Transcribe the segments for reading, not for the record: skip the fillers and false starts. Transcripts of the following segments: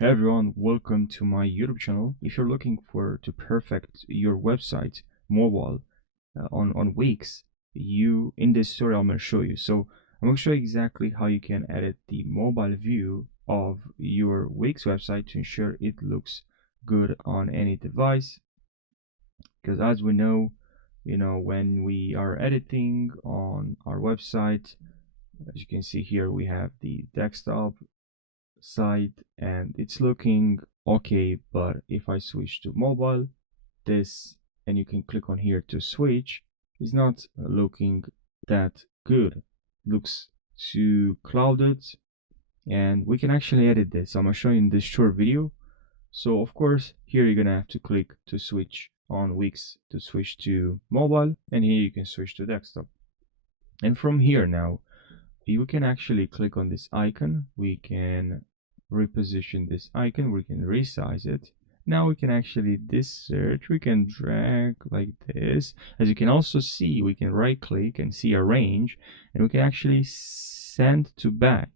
Hey everyone, welcome to my YouTube channel. If you're looking for to perfect your website mobile on Wix, you in this tutorial I'm going to show you. So I'm going to show you exactly how you can edit the mobile view of your Wix website to ensure it looks good on any device. Because as we know, when we are editing on our website, as you can see here, we have the desktop side and it's looking okay, but if I switch to mobile, this, and you can click on here to switch, is not looking that good. Looks too clouded, and we can actually edit this. I'm gonna show you in this short video. So of course here you're gonna have to click to switch on Wix to switch to mobile, and here you can switch to desktop. And from here now you can actually click on this icon. We can reposition this icon, we can resize it. Now we can actually this search, we can drag like this. As you can also see, we can right click and see arrange, and we can actually send to back,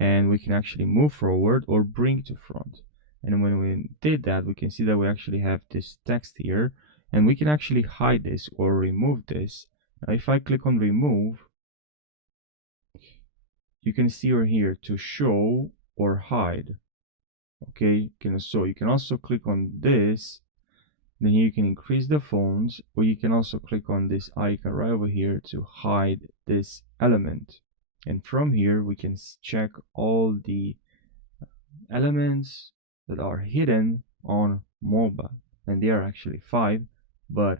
and we can actually move forward or bring to front. And when we did that, we can see that we actually have this text here, and we can actually hide this or remove this. Now if I click on remove, you can see over here to show or hide. Okay, so you can also click on this, then here you can increase the fonts, or you can also click on this icon right over here to hide this element. And from here we can check all the elements that are hidden on mobile, and there are actually 5, but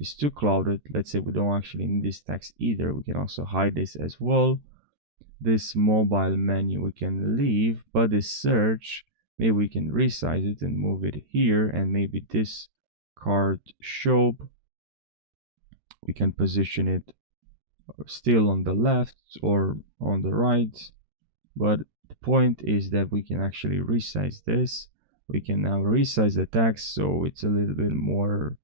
if it's too clouded, let's say we don't actually need this text either, we can also hide this as well. This mobile menu we can leave, but this search, maybe we can resize it and move it here, and maybe this card shop, we can position it still on the left or on the right. But the point is that we can actually resize this. We can now resize the text so it's a little bit more,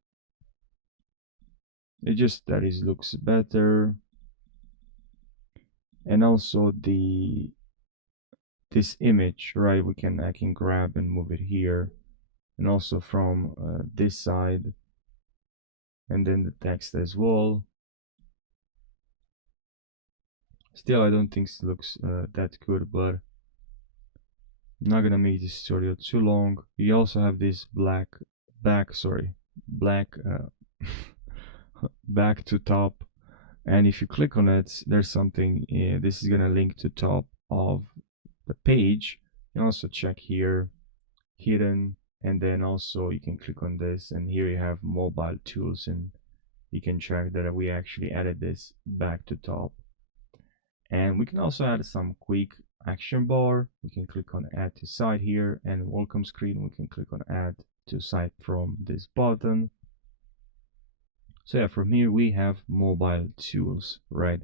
it just that is looks better. And also this image, right, I can grab and move it here, and also from this side, and then the text as well. Still I don't think it looks that good, but I'm not gonna make this tutorial too long. You also have this black back back to top, and if you click on it, there's something this is gonna link to top of the page. You can also check here hidden, and then also you can click on this, and here you have mobile tools, and you can check that we actually added this back to top. And we can also add some quick action bar. We can click on add to site here, and welcome screen we can click on add to site from this button. So yeah, from here we have mobile tools, right?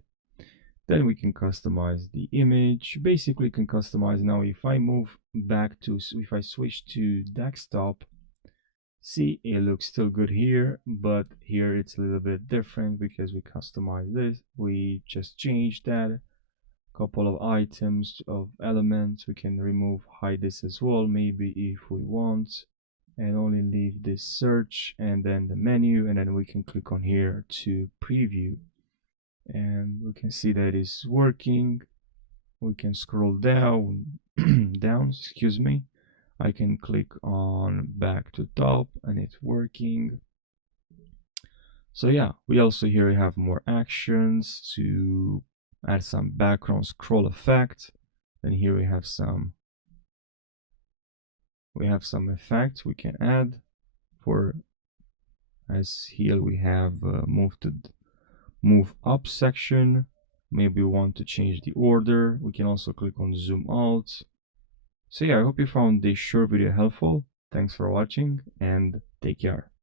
Then we can customize the image. Basically can customize. Now if I move back to, if I switch to desktop, see, it looks still good here, but here it's a little bit different because we customize this. We just changed that couple of items of elements. We can remove, hide this as well, maybe if we want, and only leave this search and then the menu, and then we can click on here to preview, and we can see that it's working. We can scroll down down, excuse me. I can click on back to top and it's working. So yeah, we also here have more actions to add some background scroll effect. Then here we have some effects we can add for, as here we have move up section. Maybe we want to change the order. We can also click on zoom out. So yeah, I hope you found this short video helpful. Thanks for watching and take care.